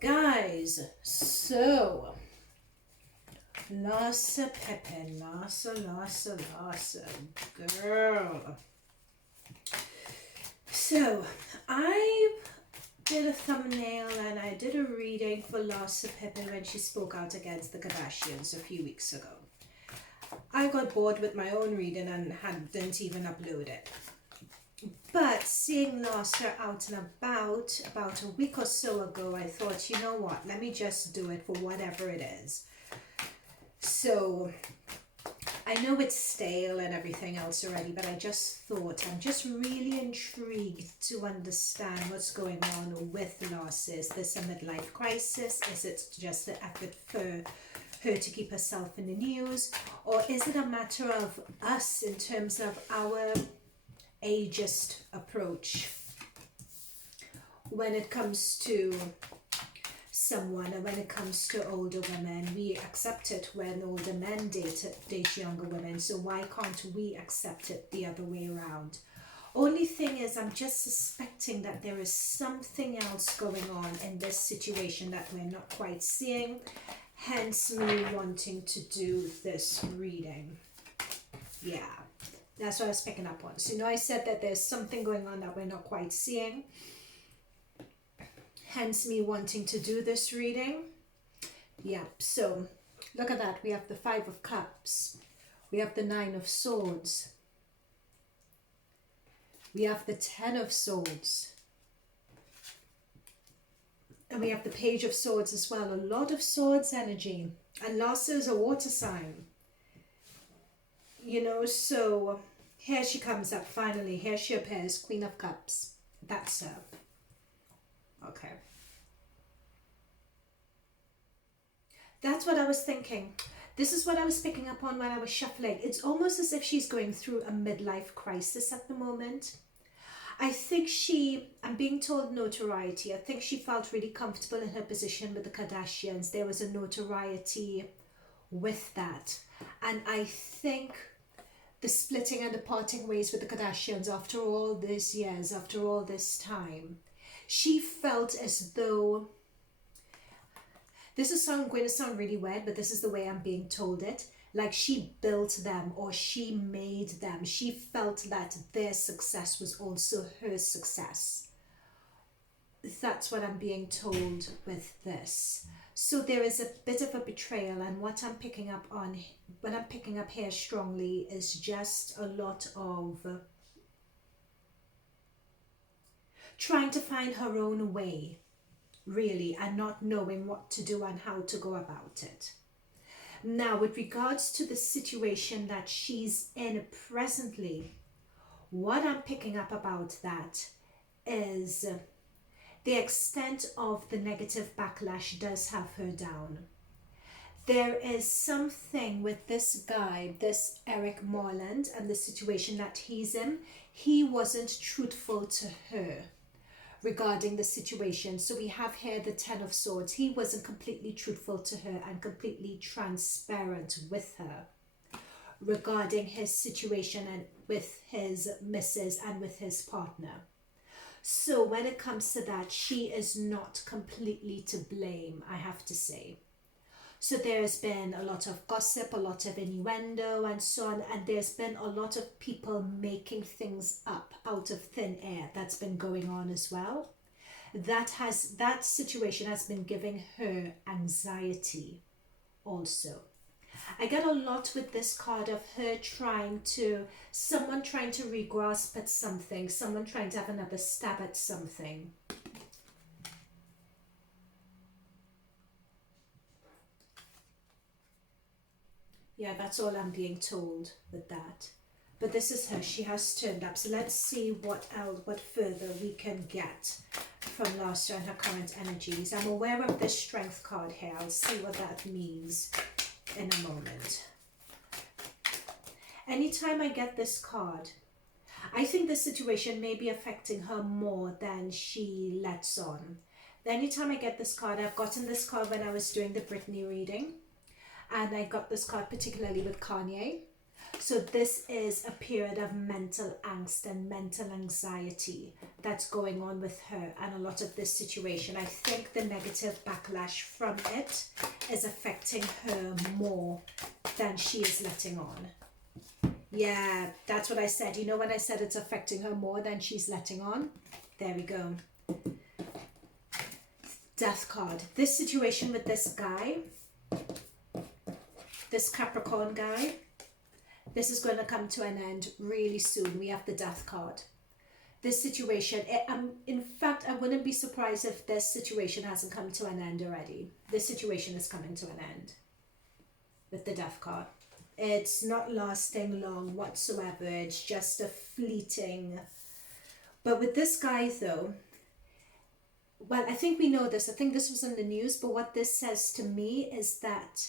Guys, so Larsa Pippen, Larsa, girl. So I did a thumbnail and I did a reading for Larsa Pippen when she spoke out against the Kardashians a few weeks ago. I got bored with my own reading and didn't even upload it. But seeing Larsa out and about a week or so ago, I thought, you know what, let me just do it for whatever it is. So I know it's stale and everything else already, but I just thought I'm just really intrigued to understand what's going on with Larsa. Is this a midlife crisis? Is it just an effort for her to keep herself in the news? Or is it a matter of us in terms of our ageist approach when it comes to someone, and when it comes to older women? We accept it when older men date younger women, so why can't we accept it the other way around? Only thing is, I'm just suspecting that there is something else going on in this situation that we're not quite seeing, hence me wanting to do this reading. Yeah, that's what I was picking up on. So, I said that there's something going on that we're not quite seeing, hence me wanting to do this reading. Yeah, so look at that. We have the Five of Cups. We have the Nine of Swords. We have the Ten of Swords. And we have the Page of Swords as well. A lot of swords energy. And Larsa is a water sign. So here she comes up finally. Here she appears, Queen of Cups. That's her. Okay. That's what I was thinking. This is what I was picking up on when I was shuffling. It's almost as if she's going through a midlife crisis at the moment. I think I'm being told notoriety. I think she felt really comfortable in her position with the Kardashians. There was a notoriety with that. And I think the splitting and the parting ways with the Kardashians after all these years, after all this time, she felt as though, this is going to sound really weird, but this is the way I'm being told it, like she built them or she made them. She felt that their success was also her success. That's what I'm being told with this. So there is a bit of a betrayal, and what I'm picking up on, what I'm picking up here strongly, is just a lot of trying to find her own way, really, and not knowing what to do and how to go about it. Now, with regards to the situation that she's in presently, what I'm picking up about that is the extent of the negative backlash does have her down. There is something with this guy, this Eric Moreland, and the situation that he's in. He wasn't truthful to her regarding the situation. So we have here the Ten of Swords. He wasn't completely truthful to her and completely transparent with her regarding his situation and with his missus and with his partner. So when it comes to that, she is not completely to blame, I have to say. So there's been a lot of gossip, a lot of innuendo and so on, and there's been a lot of people making things up out of thin air. That's been going on as well. That situation has been giving her anxiety also. I get a lot with this card of her someone trying to re-grasp at something, someone trying to have another stab at something. Yeah, that's all I'm being told with that. But this is her. She has turned up. So let's see what further we can get from Larsa and her current energies. I'm aware of this Strength card here. I'll see what that means in a moment. Anytime I get this card, I think this situation may be affecting her more than she lets on. Anytime I get this card, I've gotten this card when I was doing the Britney reading, and I got this card particularly with Kanye. So this is a period of mental angst and mental anxiety that's going on with her, and a lot of this situation. I think the negative backlash from it is affecting her more than she is letting on. Yeah, that's what I said. You know when I said it's affecting her more than she's letting on? There we go. Death card. This situation with this guy, this Capricorn guy, this is going to come to an end really soon. We have the Death card. This situation, in fact, I wouldn't be surprised if this situation hasn't come to an end already. This situation is coming to an end with the Death card. It's not lasting long whatsoever. It's just a fleeting. But with this guy though, well, I think we know this. I think this was in the news, but what this says to me is that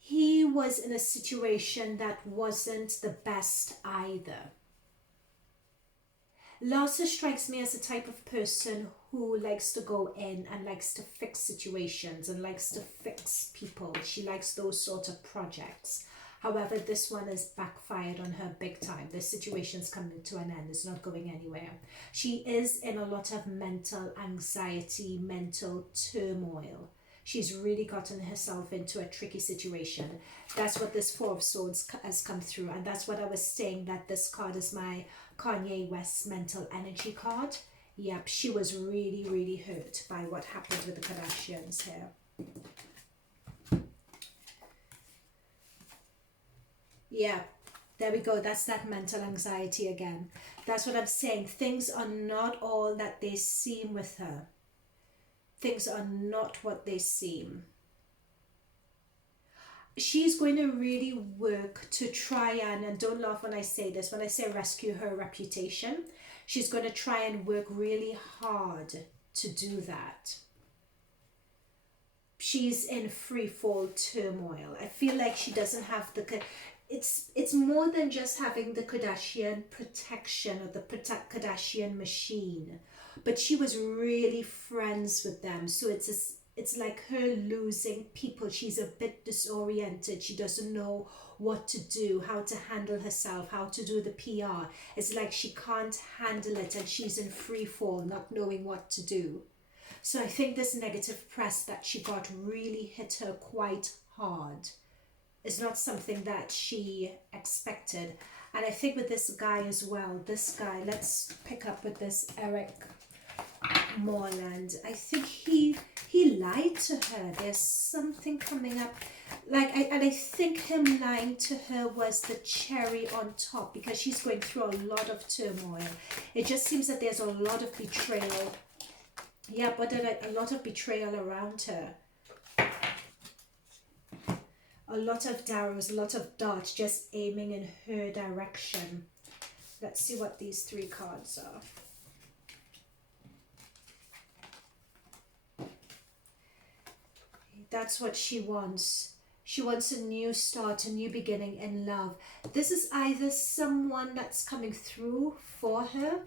he was in a situation that wasn't the best either. Larsa strikes me as a type of person who likes to go in and likes to fix situations and likes to fix people. She likes those sort of projects. However, this one has backfired on her big time. This situation's coming to an end. It's not going anywhere. She is in a lot of mental anxiety, mental turmoil. She's really gotten herself into a tricky situation. That's what this Four of Swords has come through. And that's what I was saying, that this card is my Kanye West mental energy card. Yep, she was really, really hurt by what happened with the Kardashians here. Yeah, there we go. That's that mental anxiety again. That's what I'm saying. Things are not all that they seem with her. Things are not what they seem. She's going to really work to try and don't laugh when I say this, when I say rescue her reputation, she's going to try and work really hard to do that. She's in free fall turmoil. I feel like she doesn't have the... It's more than just having the Kardashian protection or the Kardashian machine. But she was really friends with them. So it's like her losing people. She's a bit disoriented. She doesn't know what to do, how to handle herself, how to do the PR. It's like she can't handle it and she's in free fall, not knowing what to do. So I think this negative press that she got really hit her quite hard. It's not something that she expected. And I think with this guy as well, this guy, let's pick up with this Eric Moreland. I think he lied to her. There's something coming up. And I think him lying to her was the cherry on top, because she's going through a lot of turmoil. It just seems that there's a lot of betrayal. Yeah, but a lot of betrayal around her. A lot of arrows, a lot of darts just aiming in her direction. Let's see what these three cards are. That's what she wants. She wants a new start, a new beginning in love. This is either someone that's coming through for her,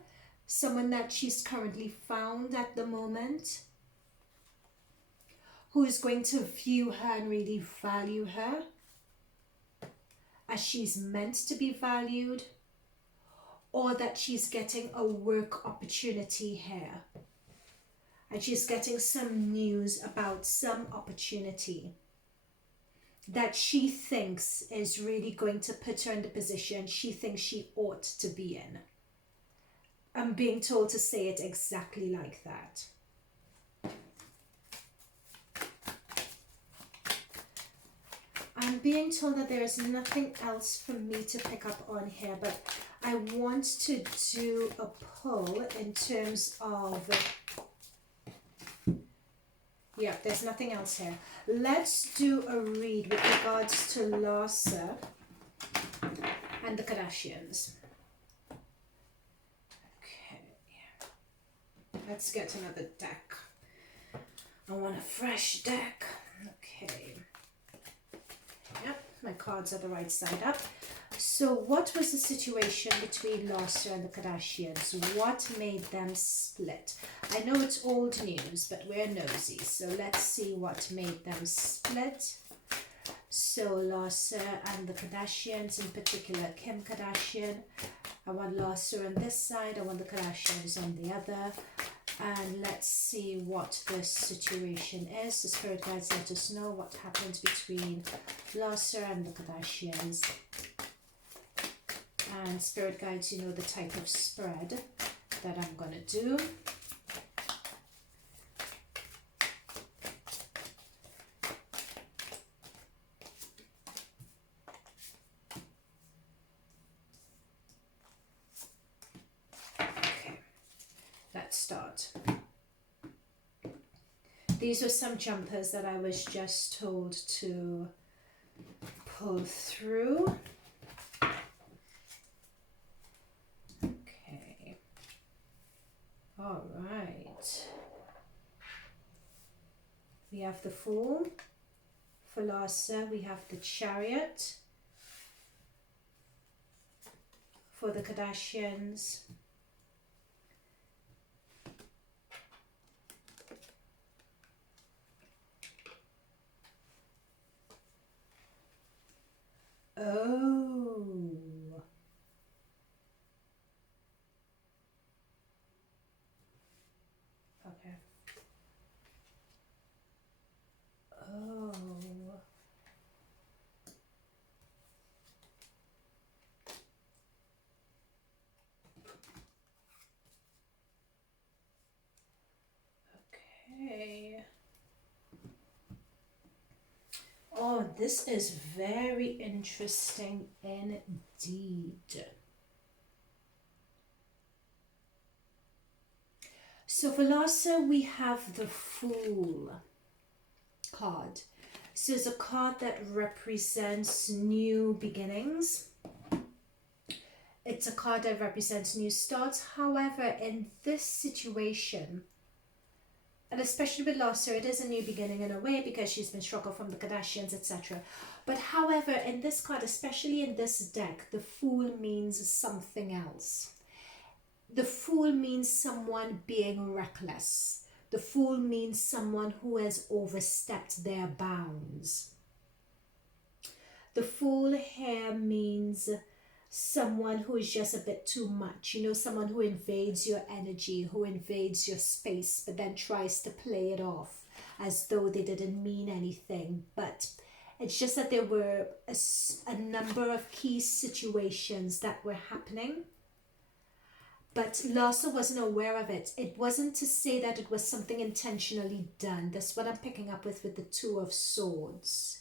someone that she's currently found at the moment, who is going to view her and really value her as she's meant to be valued, or that she's getting a work opportunity here. And she's getting some news about some opportunity that she thinks is really going to put her in the position she thinks she ought to be in. I'm being told to say it exactly like that. I'm being told that there is nothing else for me to pick up on here, but I want to do a poll in terms of... Yeah, there's nothing else here. Let's do a read with regards to Larsa and the Kardashians. Okay. Let's get another deck. I want a fresh deck. Okay. Yep, my cards are the right side up. So what was the situation between Larsa and the Kardashians? What made them split? I know it's old news, but we're nosy. So let's see what made them split. So Larsa and the Kardashians, in particular Kim Kardashian. I want Larsa on this side, I want the Kardashians on the other. And let's see what the situation is. The spirit guides let us know what happens between Larsa and the Kardashians. And spirit guides, you know the type of spread that I'm going to do. Let's start. These were some jumpers that I was just told to pull through. Okay. All right. We have the Fool. For Larsa, we have the Chariot. For the Kardashians, oh, okay, oh, okay. Oh, this is very interesting indeed. So for Larsa, we have the Fool card. So it's a card that represents new beginnings. It's a card that represents new starts. However, in this situation, and especially with Larsa, it is a new beginning in a way because she's been struck from the Kardashians, etc. But however, in this card, especially in this deck, the Fool means something else. The Fool means someone being reckless. The Fool means someone who has overstepped their bounds. The Fool here means someone who is just a bit too much, you know, someone who invades your energy, who invades your space, but then tries to play it off as though they didn't mean anything. But it's just that there were a number of key situations that were happening, but Larsa wasn't aware of it. It wasn't to say that it was something intentionally done. That's what I'm picking up with the Two of Swords.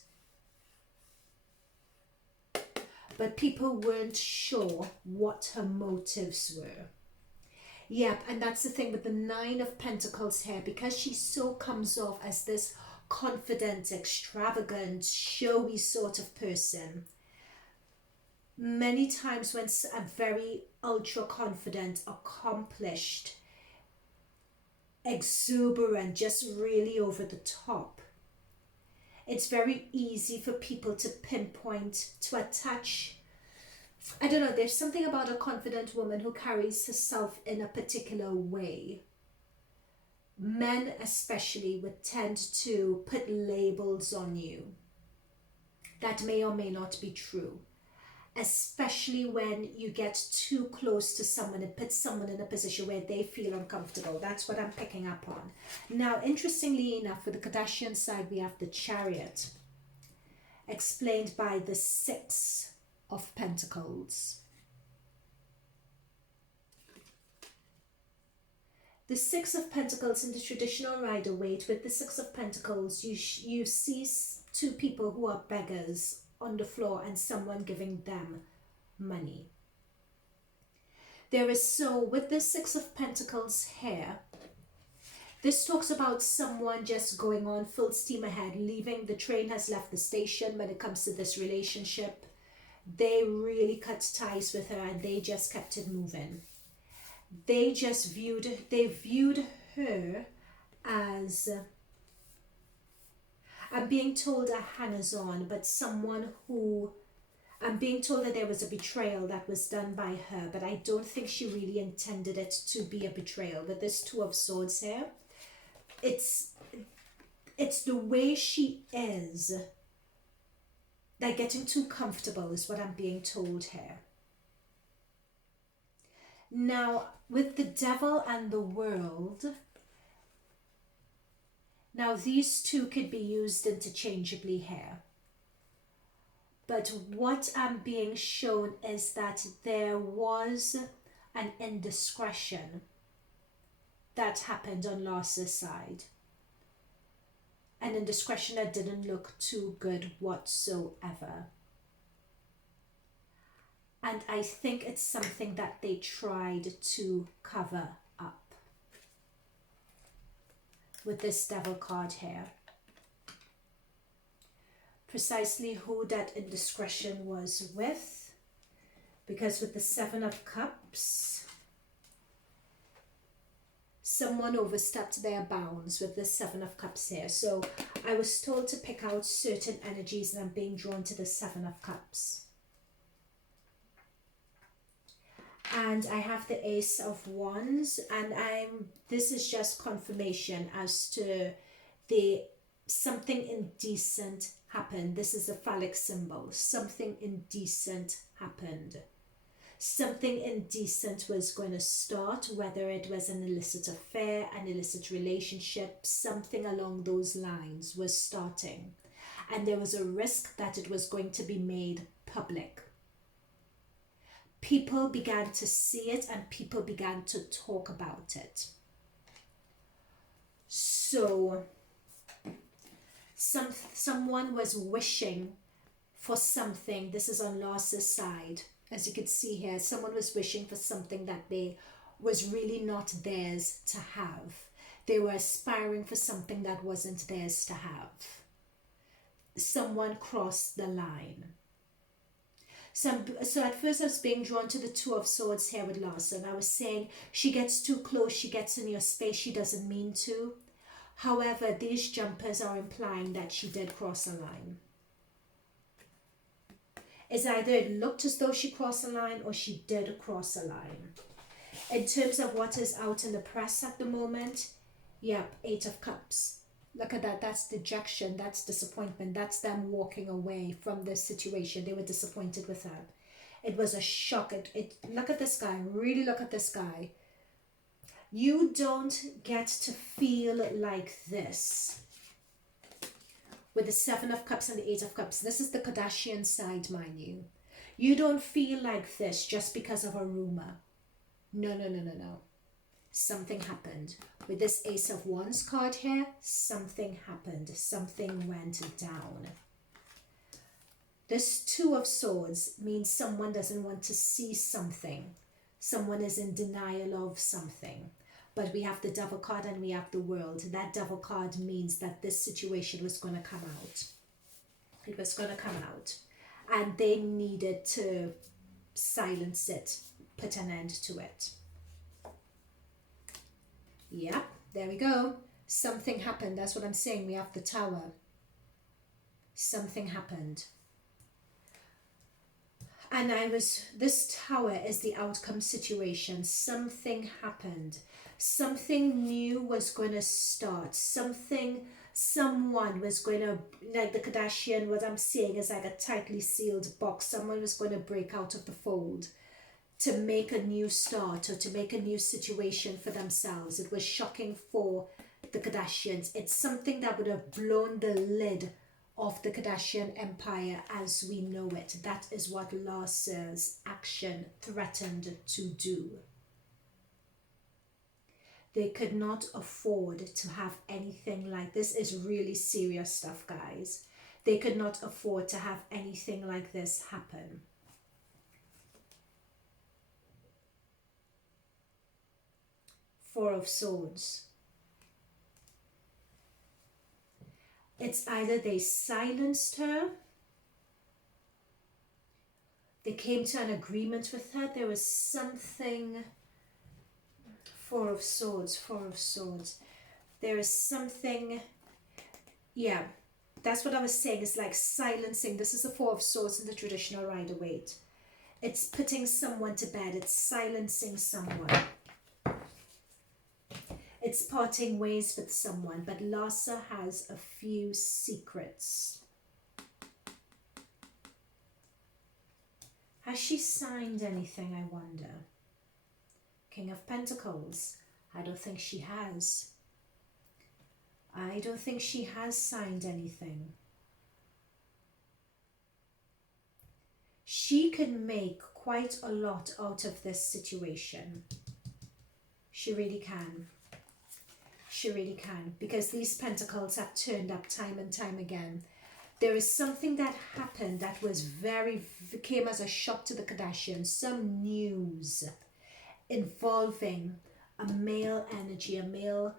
But people weren't sure what her motives were. Yep, and that's the thing with the Nine of Pentacles here, because she so comes off as this confident, extravagant, showy sort of person. Many times when a very ultra confident, accomplished, exuberant, just really over the top, it's very easy for people to pinpoint, to attach. I don't know, there's something about a confident woman who carries herself in a particular way. Men especially would tend to put labels on you that may or may not be true. Especially when you get too close to someone and put someone in a position where they feel uncomfortable. That's what I'm picking up on. Now, interestingly enough, for the Kardashian side, we have the Chariot, explained by the Six of Pentacles. The Six of Pentacles in the traditional Rider-Waite, with the Six of Pentacles, you see two people who are beggars on the floor and someone giving them money. There is, so with the Six of Pentacles here, this talks about someone just going on full steam ahead, leaving. The train has left the station when it comes to this relationship. They really cut ties with her and they just kept it moving. They viewed her as, I'm being told a hangers-on, but someone who, I'm being told that there was a betrayal that was done by her, but I don't think she really intended it to be a betrayal. With this Two of Swords here, it's the way she is They're getting too comfortable is what I'm being told here. Now, with the devil and the world, now these two could be used interchangeably here. But what I'm being shown is that there was an indiscretion that happened on Larsa's side. An indiscretion that didn't look too good whatsoever. And I think it's something that they tried to cover up with this devil card here. Precisely who that indiscretion was with, because with the Seven of Cups, someone overstepped their bounds with the Seven of Cups here. So I was told to pick out certain energies and I'm being drawn to the Seven of Cups. And I have the Ace of Wands, and this is just confirmation as to something indecent happened. This is a phallic symbol. Something indecent happened. Something indecent was going to start, whether it was an illicit affair, an illicit relationship, something along those lines was starting. And there was a risk that it was going to be made public. People began to see it and people began to talk about it. So someone was wishing for something. This is on Larsa's side. As you can see here, someone was wishing for something that was really not theirs to have. They were aspiring for something that wasn't theirs to have. Someone crossed the line. So at first I was being drawn to the Two of Swords here with Larsa, and I was saying she gets too close, she gets in your space, she doesn't mean to. However, these jumpers are implying that she did cross a line. It's either it looked as though she crossed a line or she did cross a line. In terms of what is out in the press at the moment, yep, Eight of Cups. Look at that, that's dejection, that's disappointment, that's them walking away from this situation. They were disappointed with her. It was a shock. Look at this guy, really look at this guy. You don't get to feel like this. With the Seven of Cups and the Eight of Cups, this is the Kardashian side, mind you. You don't feel like this just because of a rumor. No. Something happened. With this Ace of Wands card here, something happened. Something went down. This Two of Swords means someone doesn't want to see something. Someone is in denial of something. But we have the Devil card and we have the World. That Devil card means that this situation was going to come out. It was going to come out. And they needed to silence it, put an end to it. Yep, there we go. Something happened. That's what I'm saying. We have the Tower. Something happened. And this Tower is the outcome situation. Something happened. Something new was going to start. Someone was going to, like the Kardashian, what I'm saying is like a tightly sealed box. Someone was going to break out of the fold to make a new start or to make a new situation for themselves. It was shocking for the Kardashians. It's something that would have blown the lid off the Kardashian empire as we know it. That is what Larsa's action threatened to do. They could not afford to have anything like this. Is really serious stuff, guys. They could not afford to have anything like this happen. Four of Swords. It's either they silenced her, they came to an agreement with her, there was something. Four of Swords, Four of Swords. There is something, yeah, that's what I was saying. It's like silencing. This is the Four of Swords in the traditional Rider-Waite. It's putting someone to bed. It's silencing someone. It's parting ways with someone, but Larsa has a few secrets. Has she signed anything, I wonder? King of Pentacles. I don't think she has. I don't think she has signed anything. She can make quite a lot out of this situation. She really can. She really can. Because these pentacles have turned up time and time again. There is something that happened that was came as a shock to the Kardashians. Some news involving a male energy, a male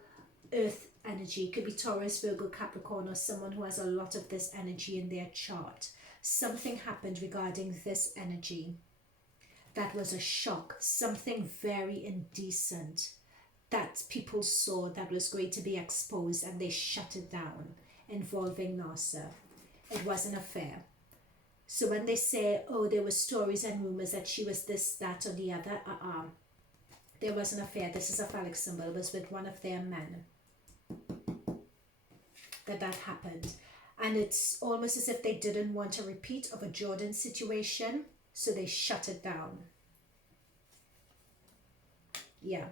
earth energy. It could be Taurus, Virgo, Capricorn, or someone who has a lot of this energy in their chart. Something happened regarding this energy that was a shock. Something very indecent that people saw that was going to be exposed, and they shut it down, involving Larsa. It was an affair. So when they say, oh, there were stories and rumors that she was this, that, or the other, there was an affair. This is a phallic symbol. It was with one of their men that happened. And it's almost as if they didn't want a repeat of a Jordan situation, so they shut it down. Yeah.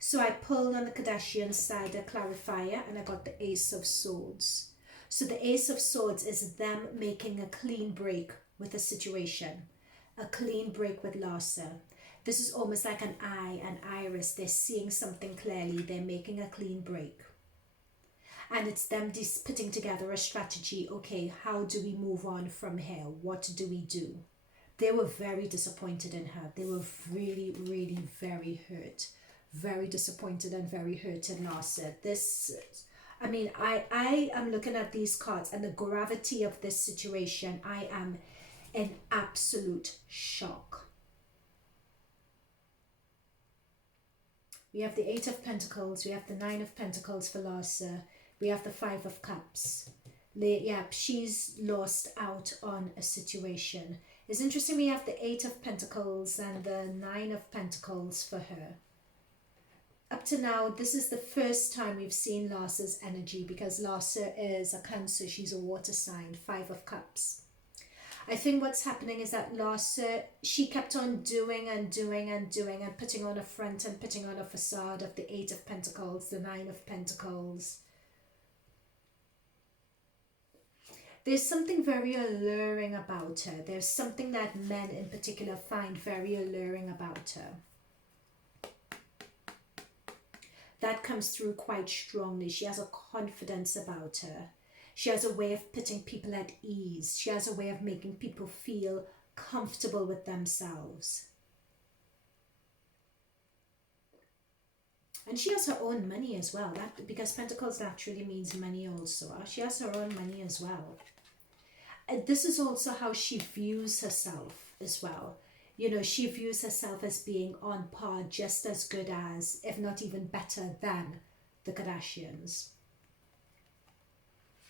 So I pulled on the Kardashian side a clarifier, and I got the Ace of Swords. So the Ace of Swords is them making a clean break with a situation. A clean break with Larsa. This is almost like an eye, an iris. They're seeing something clearly. They're making a clean break. And it's them putting together a strategy. Okay, how do we move on from here? What do we do? They were very disappointed in her. They were really, really very hurt. Very disappointed and very hurt in Larsa. I mean, I am looking at these cards and the gravity of this situation. I am in absolute shock. We have the 8 of Pentacles. We have the 9 of Pentacles for Larsa. We have the 5 of Cups. She's lost out on a situation. It's interesting we have the 8 of Pentacles and the 9 of Pentacles for her. Up to now, this is the first time we've seen Larsa's energy, because Larsa is a Cancer. She's a water sign. 5 of Cups. I think what's happening is that Larsa, she kept on doing and doing and doing and putting on a front and putting on a facade of the 8 of Pentacles, the 9 of Pentacles. There's something very alluring about her. There's something that men in particular find very alluring about her. That comes through quite strongly. She has a confidence about her. She has a way of putting people at ease. She has a way of making people feel comfortable with themselves. And she has her own money as well. Because Pentacles naturally means money also. She has her own money as well. And this is also how she views herself as well. You know, she views herself as being on par, just as good as, if not even better than, the Kardashians.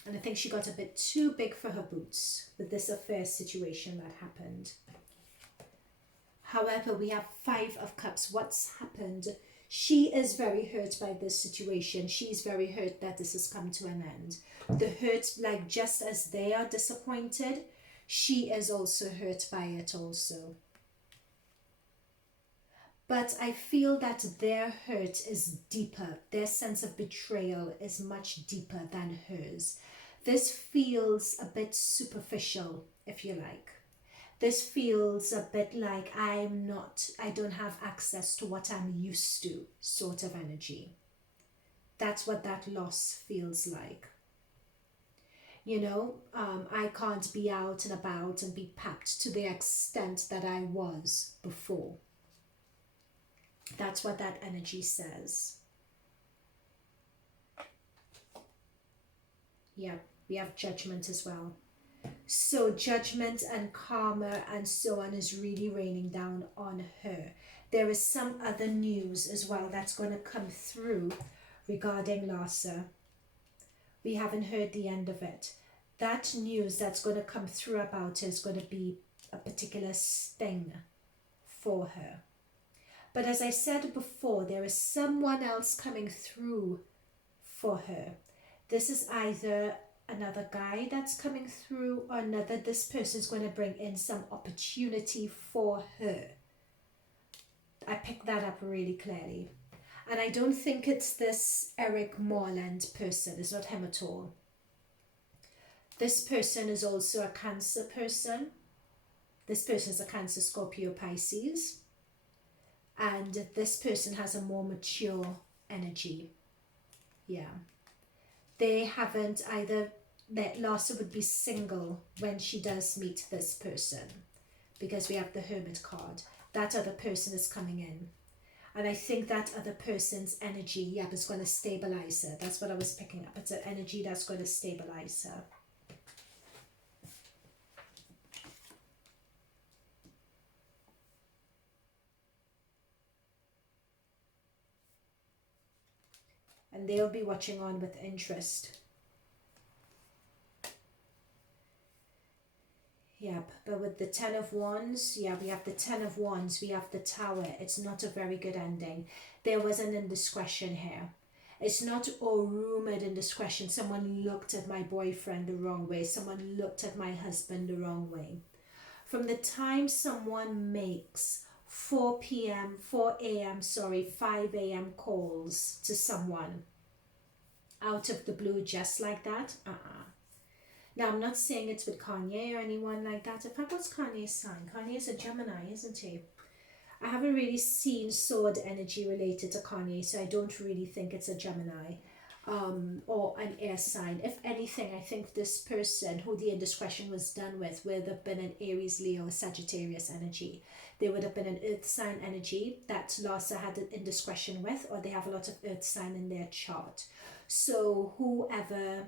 And I think she got a bit too big for her boots with this affair situation that happened. However, we have 5 of Cups. What's happened? She is very hurt by this situation. She's very hurt that this has come to an end. The hurt, like just as they are disappointed, she is also hurt by it also. But I feel that their hurt is deeper. Their sense of betrayal is much deeper than hers. This feels a bit superficial, if you like. This feels a bit like I don't have access to what I'm used to, sort of energy. That's what that loss feels like. You know, I can't be out and about and be packed to the extent that I was before. That's what that energy says. Yeah, we have Judgment as well. So judgment and karma and so on is really raining down on her. There is some other news as well that's going to come through regarding Larsa. We haven't heard the end of it. That news that's going to come through about her is going to be a particular sting for her. But as I said before, there is someone else coming through for her. This is either another guy that's coming through, or another, this person's going to bring in some opportunity for her. I picked that up really clearly. And I don't think it's this Eric Moreland person. It's not him at all. This person is also a Cancer person. This person is a Cancer, Scorpio, Pisces. And this person has a more mature energy. Yeah. They haven't either, that Larsa would be single when she does meet this person. Because we have the Hermit card. That other person is coming in. And I think that other person's energy, yeah, is going to stabilize her. That's what I was picking up. It's an energy that's going to stabilize her. And they'll be watching on with interest. Yep, but with the Ten of Wands, yeah, we have the Ten of Wands, we have the Tower. It's not a very good ending. There was an indiscretion here. It's not a rumored indiscretion. Someone looked at my boyfriend the wrong way. Someone looked at my husband the wrong way. From the time someone makes 5 a.m. calls to someone out of the blue just like that, Now, I'm not saying it's with Kanye or anyone like that. In fact, what's Kanye's sign? Kanye's a Gemini, isn't he? I haven't really seen sword energy related to Kanye, so I don't really think it's a Gemini or an air sign. If anything, I think this person who the indiscretion was done with would have been an Aries, Leo, Sagittarius energy. They would have been an earth sign energy that Larsa had an indiscretion with, or they have a lot of earth sign in their chart. So whoever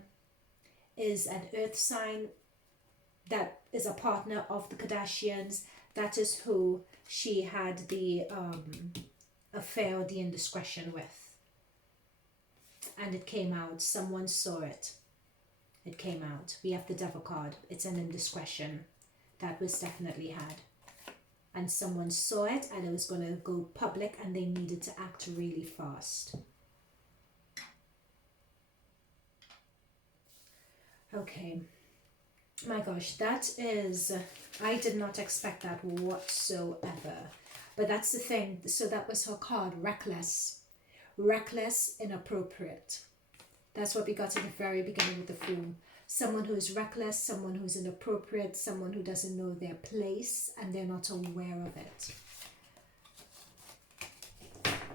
is an earth sign that is a partner of the Kardashians, that is who she had the affair or the indiscretion with. And it came out. Someone saw it. It came out. We have the Devil card. It's an indiscretion that was definitely had. And someone saw it and it was going to go public and they needed to act really fast. Okay, my gosh, that is, I did not expect that whatsoever. But that's the thing, so that was her card, reckless. Reckless, inappropriate. That's what we got at the very beginning of the Fool. Someone who is reckless, someone who's inappropriate, someone who doesn't know their place and they're not aware of it.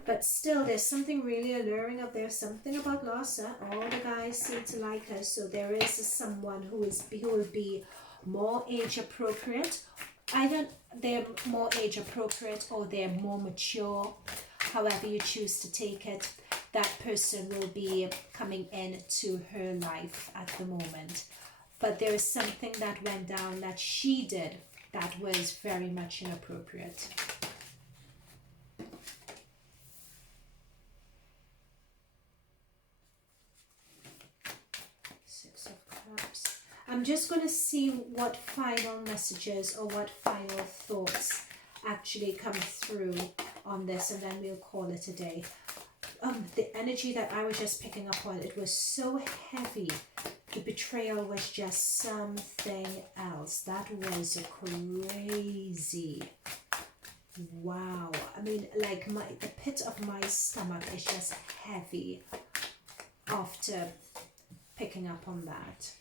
But still, there's something really alluring up there. Something about Larsa. All the guys seem to like her. So there is someone who will be more age appropriate. Either they're more age appropriate or they're more mature. However you choose to take it, that person will be coming into her life at the moment. But there is something that went down that she did that was very much inappropriate. I'm just going to see what final messages or what final thoughts actually come through on this, and then we'll call it a day. The energy that I was just picking up on, it was so heavy. The betrayal was just something else. That was crazy. Wow. I mean, like the pit of my stomach is just heavy after picking up on that.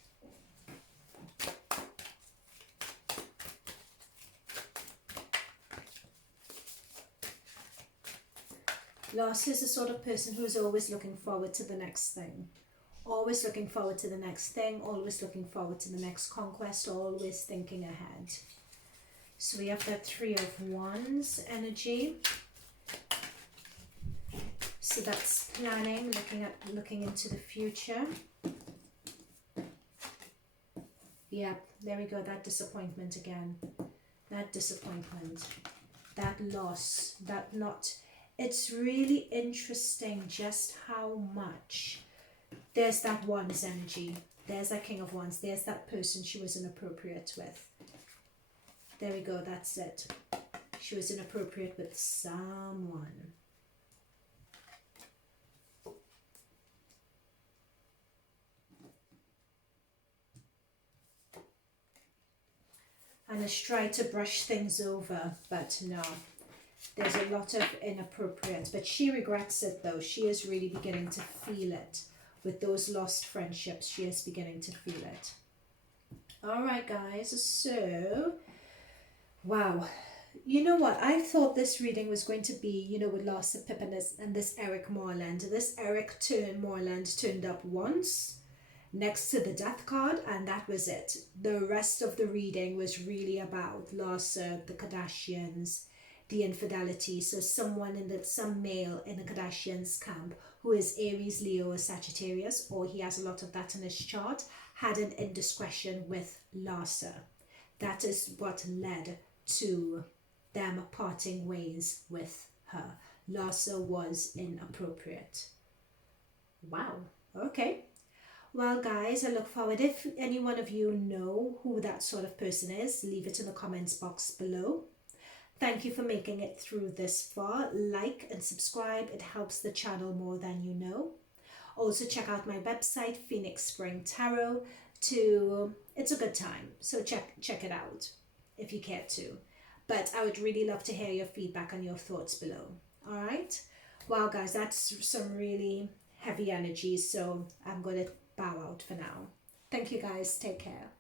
Larsa is the sort of person who's always looking forward to the next thing. Always looking forward to the next thing. Always looking forward to the next conquest. Always thinking ahead. So we have that Three of Wands energy. So that's planning, looking into the future. Yeah, there we go. That disappointment again. That disappointment. That loss. That not... It's really interesting just how much. There's that Wands energy. There's that King of Wands. There's that person she was inappropriate with. There we go. That's it. She was inappropriate with someone. and has tried to brush things over, but no. There's a lot of inappropriate, but she regrets it though. She is really beginning to feel it. With those lost friendships, she is beginning to feel it. All right, guys, so, wow. You know what? I thought this reading was going to be, you know, with Larsa Pippen and this Eric Moreland. This Eric Moreland turned up once next to the death card, and that was it. The rest of the reading was really about Larsa, the Kardashians, the infidelity. So some male in the Kardashians camp who is Aries, Leo, or Sagittarius, or he has a lot of that in his chart, had an indiscretion with Larsa. That is what led to them parting ways with her. Larsa was inappropriate. Wow. Okay. Well, guys, I look forward. If any one of you know who that sort of person is, leave it in the comments box below. Thank you for making it through this far. Like and subscribe. It helps the channel more than you know. Also, check out my website, Phoenix Spring Tarot. It's a good time. So check it out if you care to. But I would really love to hear your feedback and your thoughts below. All right? Wow, guys, that's some really heavy energy. So I'm going to bow out for now. Thank you, guys. Take care.